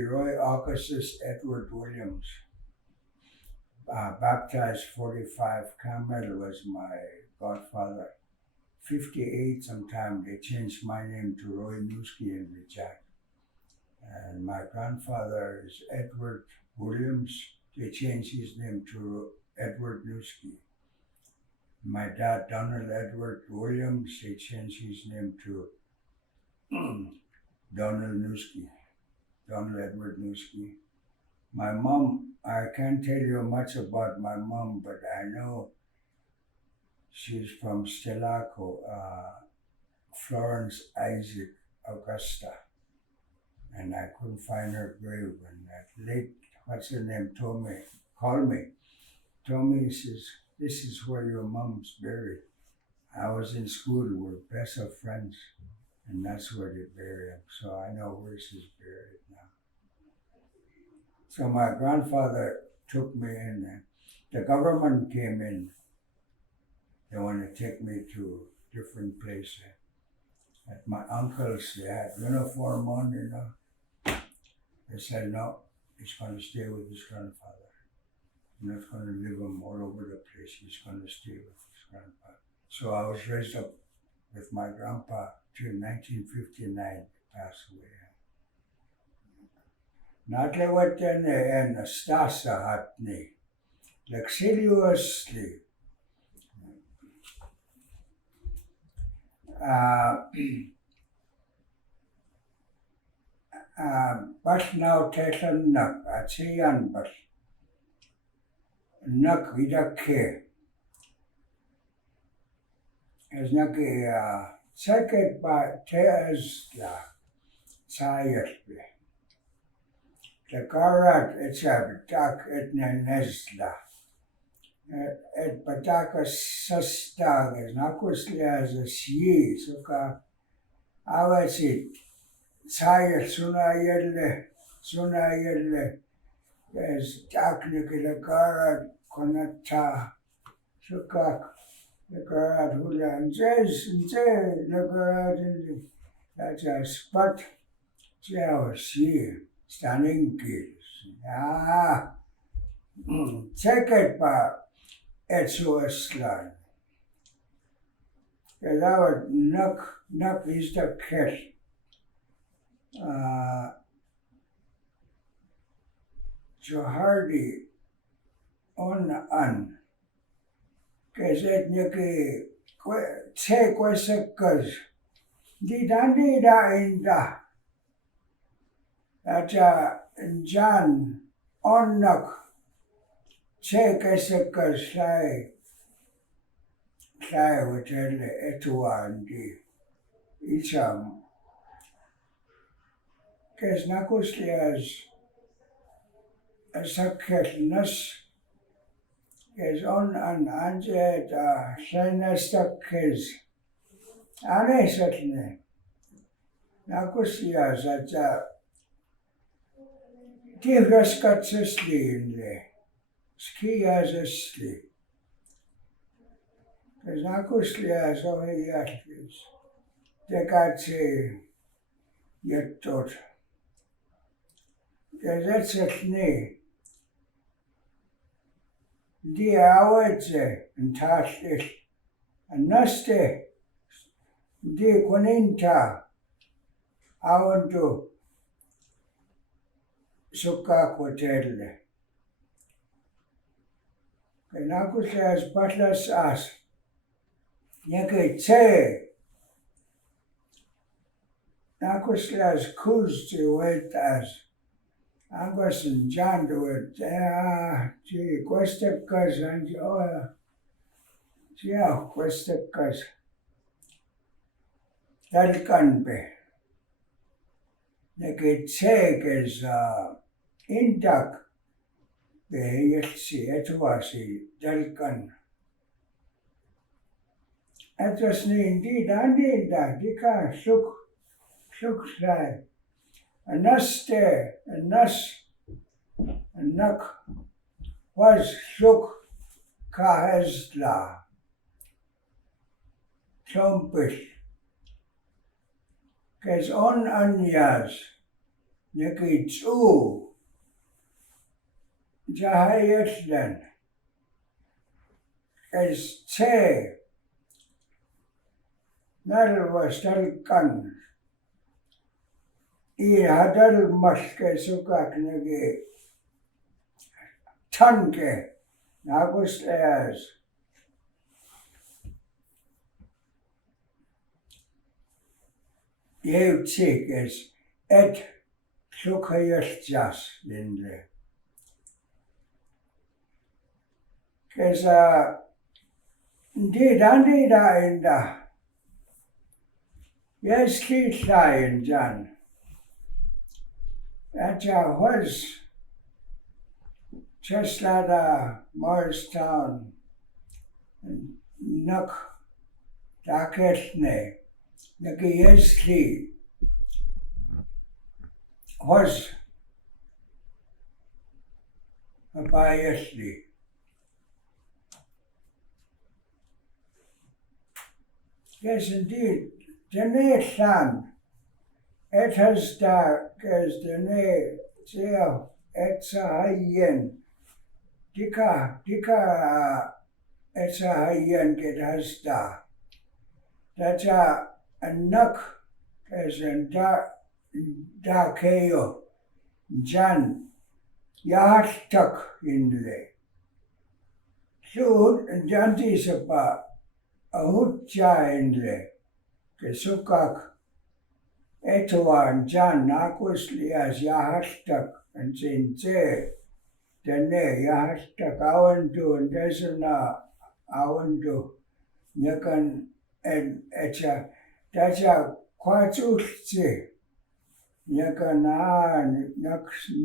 Nooski, Roy Augustus Edward Williams. Baptized 45. Carmel was my godfather. 58 sometime they changed my name to Roy Nooski in the chat. And my grandfather is Edward Williams. They changed his name to Edward Nooski. My dad, Donald Edward Williams, they changed his name to Donald Nooski. Donald Edward Nooski. My mom, I can't tell you much about my mom, but I know she's from Scookoh, Florence Isaac Augusta. And I couldn't find her grave. And that late, what's her name, called me, he says, this is where your mom's buried. I was in school, we were best of friends, and that's where they buried him. So I know where she's buried now. So my grandfather took me in there. The government came in. They wanted to take me to different places. At my uncle's, they had uniform on, you know. They said, no, he's going to stay with his grandfather. You're not going to leave him all over the place. He's going to stay with his grandpa. So I was raised up with my grandpa till 1959, he passed away. Nadleh Whut'en and Stasa Hatni, luxuriously. But now Teklan Nak, Atsayan but Nak Vidake. As Naki second by Tesla, Sayasbe. The Garat, it's a dark et Nesla. Et Bataka Sastag is Nakusli as a sea, Suka. I was it. Saya Suna Yedle, as dark Nikila Garat, Konata, Sukak, the Garat Hula, and says, the Garat in the, that's a spot, sea, standing kills. Check it, pa. It's so slide. Because I would knock is the cat. So hardy on. Because it nyaki take was a cuz. Didandi da inda. That's John on knock. Take as a cuz fly with the etua and the icham. Because Nakusli as a ketness is on an anjet shinesta kids. Ane certainly. Nakusli as a Tivas Katsisli in there. Ski as a sleep. Because Nakusli as all he is. They got say, yet taught. Because that's a knee. Die Awetse and Tashlich. And Naste, die Koninta. Awantu. Scookoh Tedle. Nakusli as butlers as. Yake tse. Nakusli as kuz to wait as. Angus and John do it. Gee, queste cousin. Oh, yeah, queste cousin. That can be. Yake tse is intact. Yetsi, Etuasi, Delkan. Etusni indeed, indeed, Dika, Shuk, Sai. A Naste, a Nas, a Nak, was Shuk, Kahesla. Trumpish. Kes on Anyas. Yaki tsu. Jahayetlan. As che. Nadleh wastalkan. I hadal maske sukak nagi. Tanke. Nagos as. Yew chick is et Scookoh Lindle. Because indeed, in the yes, he's lying, John. That was just like Morristown and Nuk Dakelh. Naki yes, was a biasly. Yes, indeed. Dene san. Et has da, as Dene, zeo, et sa hayen. Dika, et sa hayen get has da. That's a nuk, as in Dakelh, Jan, Yahtak inle. So, Janti sapa, Ahutja inle, Kesukak, Etuan, Jan, Nakusli as Yahtak, and Since, Dene, Yahtak, Awandu, and Desana, Awandu, Yakan, and Echa, that's a Quatulchi. Yakan,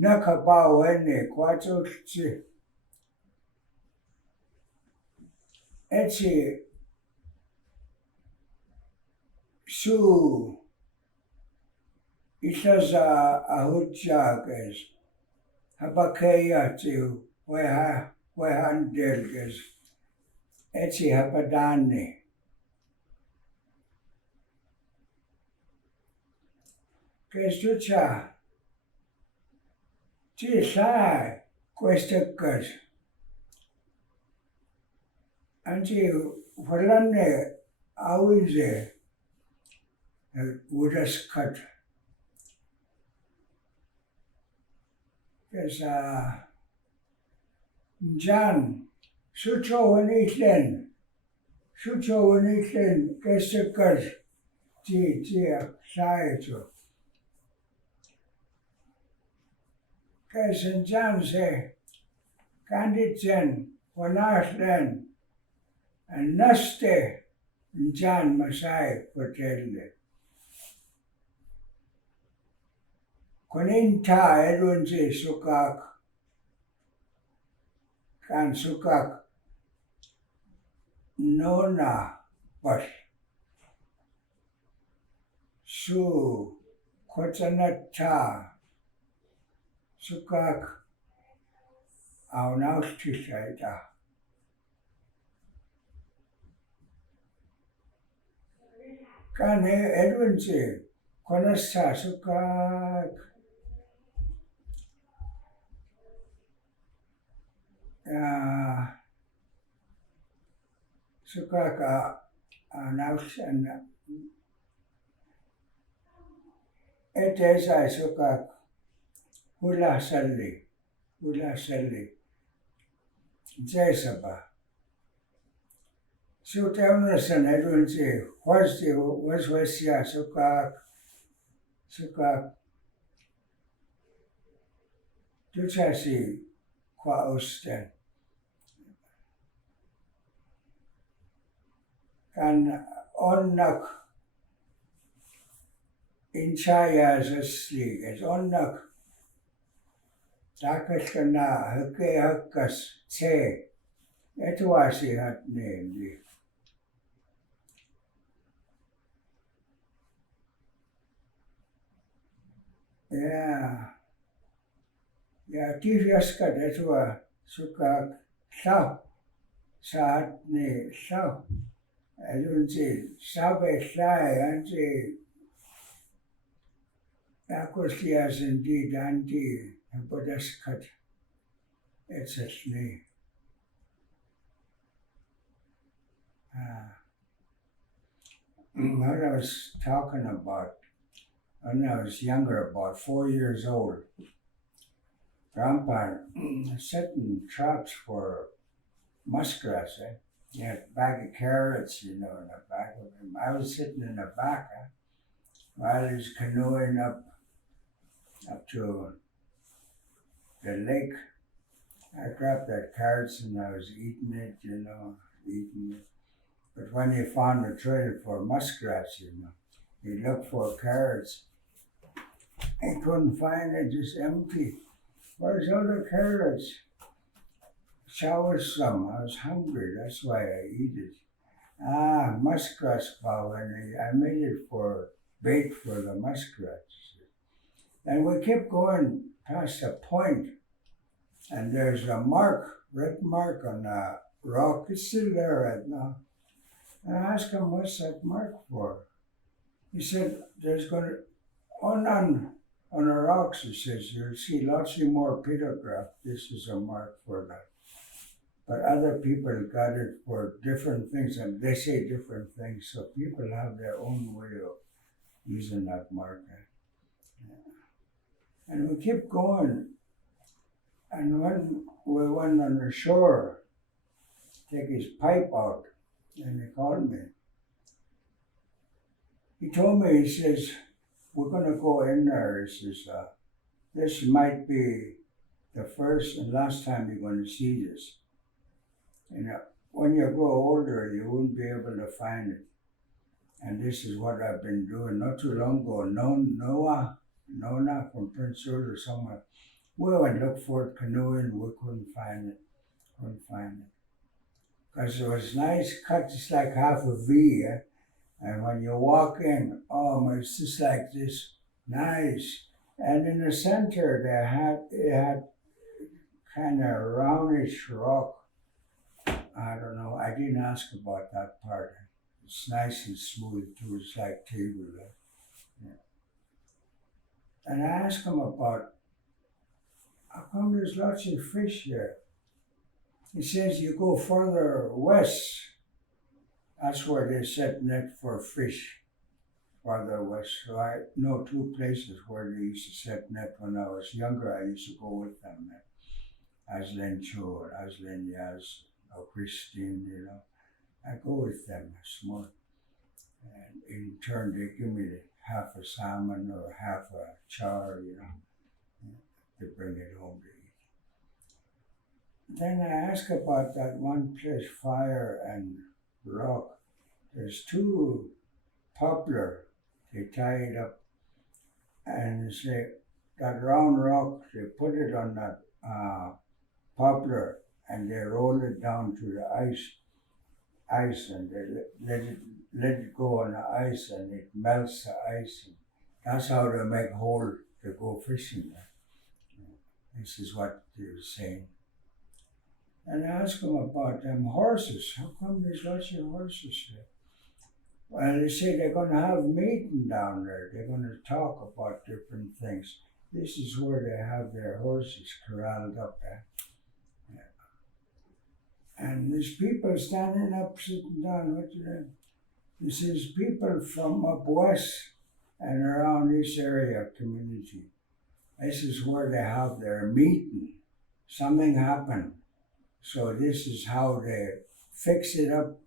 Nakabao, any Quatulchi. Etchi Su Isas Ahutjagas Habakaya to Wehandelgas Etchi Habadani. Kestucha Tisai Questakas. Anti Falane Awize Woodas cut. There's Jan Sucho Wanitlen Kestakas Tia Saito. Kes Jan say Candidzen Wanashlen. And Naste Jan Masai Potelle. Koninta Edunzi Sukak Kan Sukak Nona Pas Su Kotanata Sukak Aunaustisaita. Kan Edunzi Konasta Sukak Sukak Naustan Etesa Sukak Hula Salli Jesaba. So Tevnasan Edunzi was Westia Sukak Tuchasi Qua Osten. Kan onnak inchayas asli, as onnak Dakelh Hake Hakas Che, Etuasi hat named. Yeah, Tiviaska, that's what Sukak Sao, Saat ne Sao. I don't say Sabe Sai and say Aquasti as indeed anti Bodaskat. It's a me. What I was talking about when I was younger, about 4 years old, Grandpa setting traps for muskrats. He had a bag of carrots, in the back of him. I was sitting in the back while he's canoeing up to the lake. I grabbed that carrots and I was eating it, eating it. But when he found the trail for muskrats, he looked for carrots. He couldn't find it, just empty. Where's all the carrots? Shower some. I was hungry, that's why I eat it. Muskrats, Bob, and I made it for bait for the muskrats. And we kept going past a point, and there's a red mark on a rock. It's still there right now. And I asked him, what's that mark for? He said, there's on the rocks, he says, you'll see lots of more pictographs. This is a mark for that. But other people got it for different things, and they say different things, so people have their own way of using that marker. And we kept going, and when we went on the shore, take his pipe out, and he called me. He told me, he says, we're going to go in there. He says, this might be the first and last time you're going to see this. And when you grow older, you won't be able to find it. And this is what I've been doing. Not too long ago, Nona from Prince George or somewhere, we went and looked for it canoeing, we couldn't find it. Because it was nice, cut just like half a V, and when you walk in, it's just like this, nice. And in the center, it had kind of roundish rock. I don't know, I didn't ask about that part. It's nice and smooth too, it's like table. And I asked him about, how come there's lots of fish here? He says you go further west, that's where they set net for fish, farther west. So I know two places where they used to set net when I was younger. I used to go with them. Aslan Cho, Aslan Yaz, or Christine, I go with them small. And in turn, they give me half a salmon or half a char, to bring it home to eat. Then I asked about that one place, Fire and Rock. There's two poplar, they tie it up, and they say, that round rock, they put it on that poplar, and they roll it down to the ice, and they let it go on the ice, and it melts the ice. And that's how they make hole to go fishing there. This is what they were saying. And I asked them about them horses. How come there's lots of horses there? Well, they say they're going to have a meeting down there. They're going to talk about different things. This is where they have their horses corralled up there. And there's people standing up, sitting down. This is people from up west and around this area community. This is where they have their meeting. Something happened. So this is how they fix it up.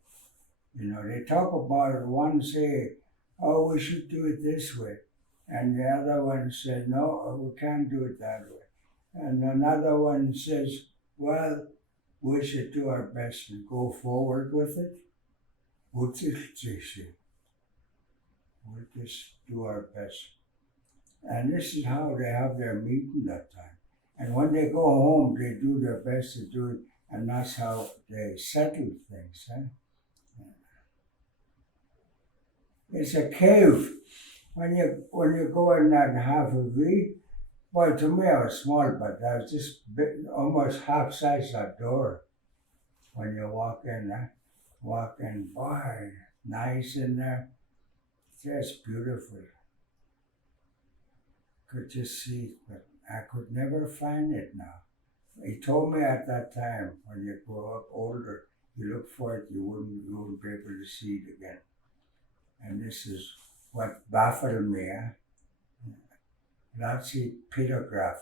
They talk about it. One say, we should do it this way. And the other one said, no, we can't do it that way. And another one says, well, we should do our best and go forward with it. We'll just do our best. And this is how they have their meeting that time. And when they go home, they do their best to do it. And that's how they settle things. It's a cave. When you go in that half a V, well, to me I was small, but I was just almost half size that door. When you walk in, boy, nice in there, just beautiful. could just see, but I could never find it now. He told me at that time, when you grow up older, you look for it, you wouldn't be able to see it again. And this is what baffled me. Nazi pictograph,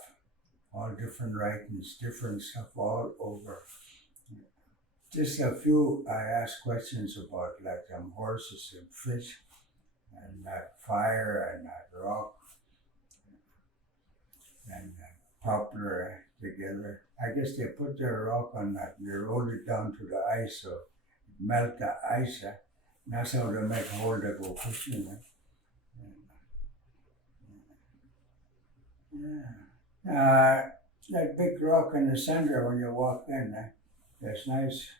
all different writings, different stuff all over. Just a few I asked questions about, like horses and fish, and that fire and that rock, and poplar together. I guess they put their rock on that, and they rolled it down to the ice, so it melt the ice. And that's how they make a hole that go fishing. Yeah. That big rock in the center when you walk in, there's nice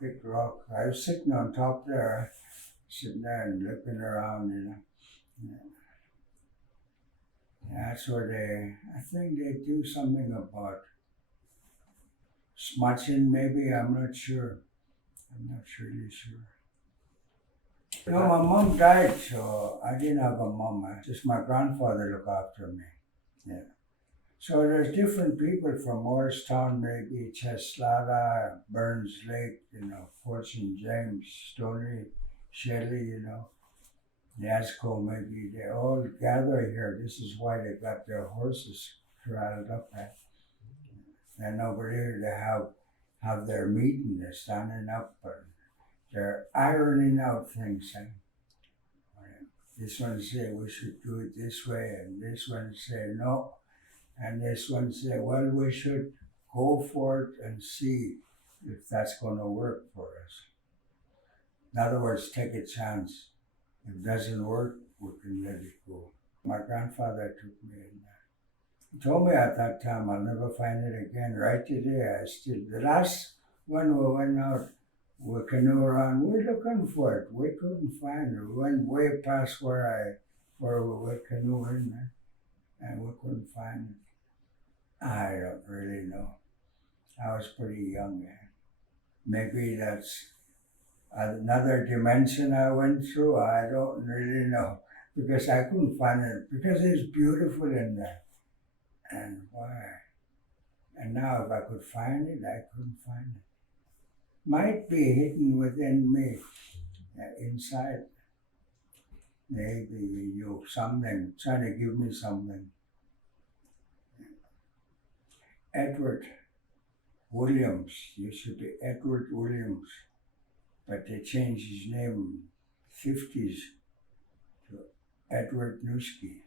big rock. I was sitting on top there, sitting there and looking around, That's where I think they do something about smudging, maybe, I'm not sure. I'm not really sure. No, my mom died, so I didn't have a mom. Just my grandfather looked after me. Yeah. So there's different people from Morristown, maybe Cheslada, Burns Lake, Fort St. James, Stoney, Shelley, Yazco, maybe. They all gather here. This is why they got their horses corralled up at. And over there they have their meeting. They're standing up and they're ironing out things. This one say we should do it this way, and this one say no. And this one say, well, we should go for it and see if that's going to work for us. In other words, take a chance. If it doesn't work, we can let it go. My grandfather took me in there. He told me at that time, I'll never find it again. Right today, the last one we went out, we canoe around, we're looking for it. We couldn't find it. We went way past where we were canoeing, and we couldn't find it. I don't really know. I was pretty young. Maybe that's another dimension I went through. I don't really know, because I couldn't find it, because it's beautiful in there. And why? And now if I could find it, I couldn't find it. Might be hidden within me, inside. Maybe something, trying to give me something. Edward Williams, used to be Edward Williams, but they changed his name 50s to Edward Nooski.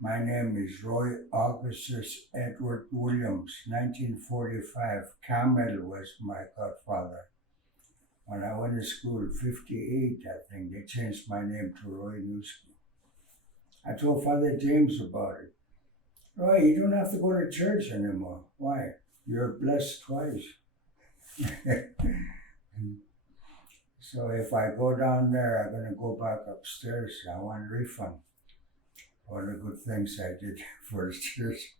My name is Roy Augustus Edward Williams, 1945. Camel was my godfather. When I went to school, 58, I think, they changed my name to Roy Nooski. I told Father James about it. Roy, you don't have to go to church anymore. Why? You're blessed twice. So if I go down there, I'm going to go back upstairs. I want a refund. All the good things I did for the church.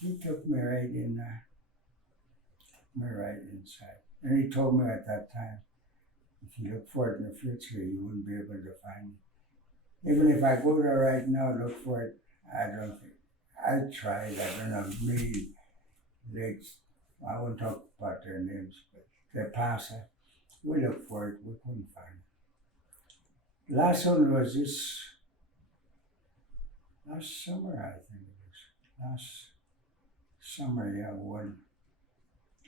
He took me right in there. Me right inside. And he told me at that time, if you look for it in the future, you wouldn't be able to find it. Even if I go there right now, look for it, I don't think. I tried, I don't know, I won't talk about their names, but they pass it. We looked for it, we couldn't find it. Last one was last summer, I think it was. Last summer, yeah, one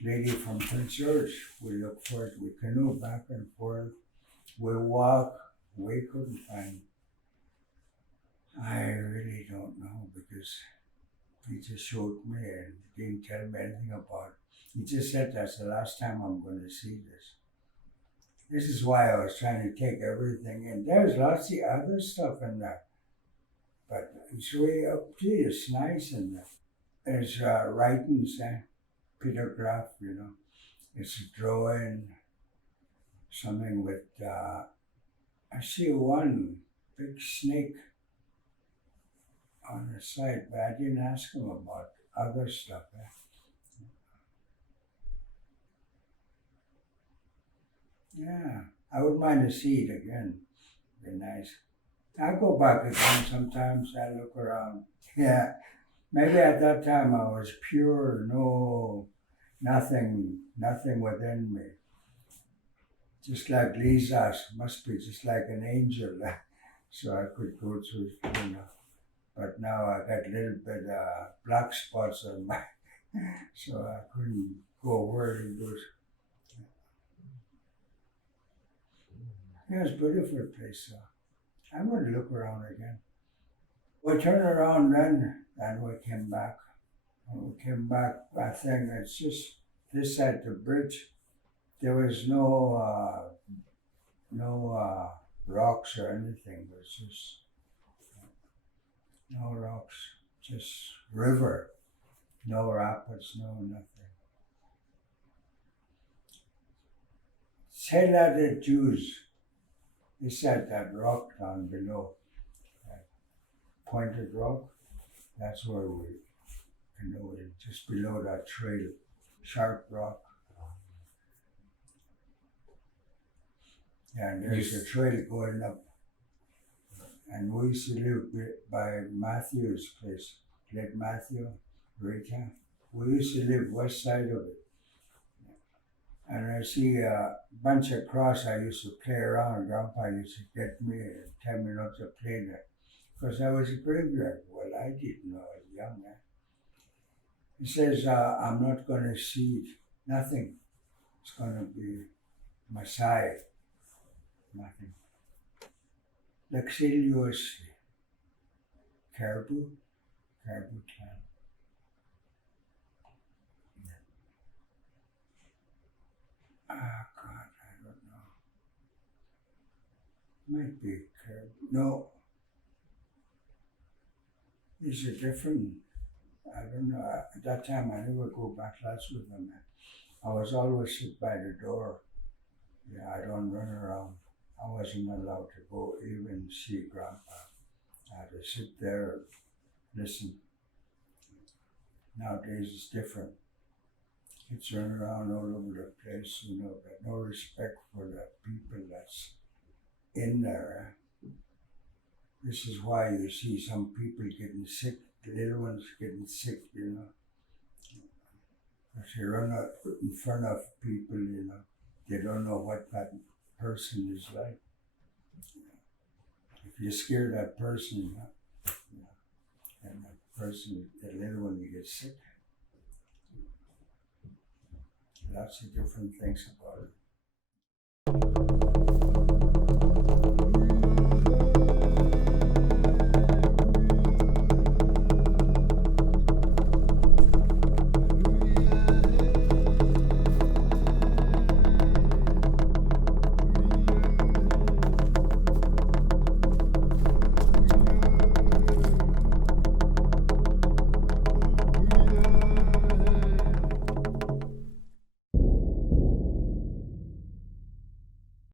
lady from Prince George, we looked for it, we canoe back and forth, we walk, we couldn't find it. I really don't know, because he just showed me and didn't tell me anything about it. He just said that's the last time I'm going to see this. This is why I was trying to take everything in. There's lots of other stuff in there, but it's way up to you. It's nice in there. There's writings, pictograph, It's a drawing, something with, I see one big snake on the side, but I didn't ask him about other stuff. Yeah, I would mind to see it again. Be nice. I go back again sometimes, I look around. Yeah, maybe at that time I was pure, no, nothing within me. Just like Lisa's, must be just like an angel. So I could go through, But now I got a little bit black spots on my, so I couldn't go where he goes. Yeah, it's a beautiful place. I'm going to look around again. We turned around then, and we came back. When we came back, I think it's just this side the bridge. There was no rocks or anything. It was just no rocks, just river, no rapids, no nothing. Say that the Jews, they said that rock down below, that pointed rock, that's where we canoed, just below that trail, sharp rock. Yeah, and there's a trail going up. And we used to live by Matthew's place, Lake Matthew, Rita. We used to live west side of it. And I see a bunch of cross I used to play around. Grandpa used to get me and tell me not to play there. Because I was a graveyard. Well, I didn't know, I was young. He says, I'm not going to see it. Nothing. It's going to be Messiah. Nothing. Luxurious caribou clan. Ah, God, I don't know. Might be caribou. No. It's a different, I don't know. At that time, I never go back class with them. I was always sit by the door. Yeah, I don't run around. I wasn't allowed to go even see Grandpa. I had to sit there and listen. Nowadays it's different. Kids run around all over the place, got no respect for the people that's in there. This is why you see some people getting sick, the little ones getting sick, Because they run out in front of people, they don't know what that person is like. If you scare that person, and that person, the little one, you get sick. Lots of different things about it.